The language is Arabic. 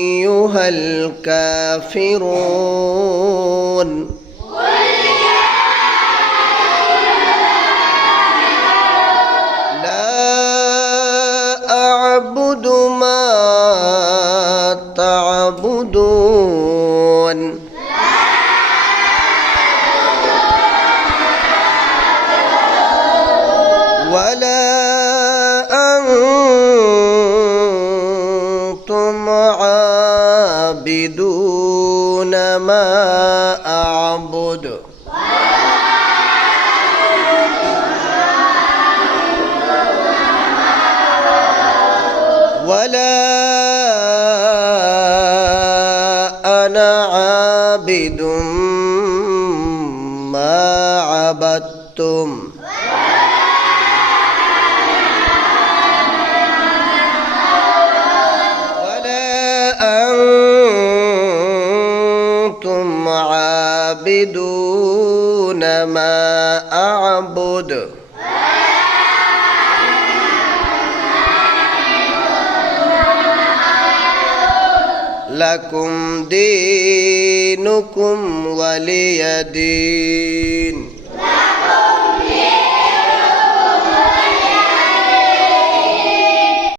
أيها الكافرون. لا أعبد ما تعبدون. عابدون ما أعبد. ولا أنا عابد ما عبدتم. عابدون ما أعبد. لكم دينكم ولي دين.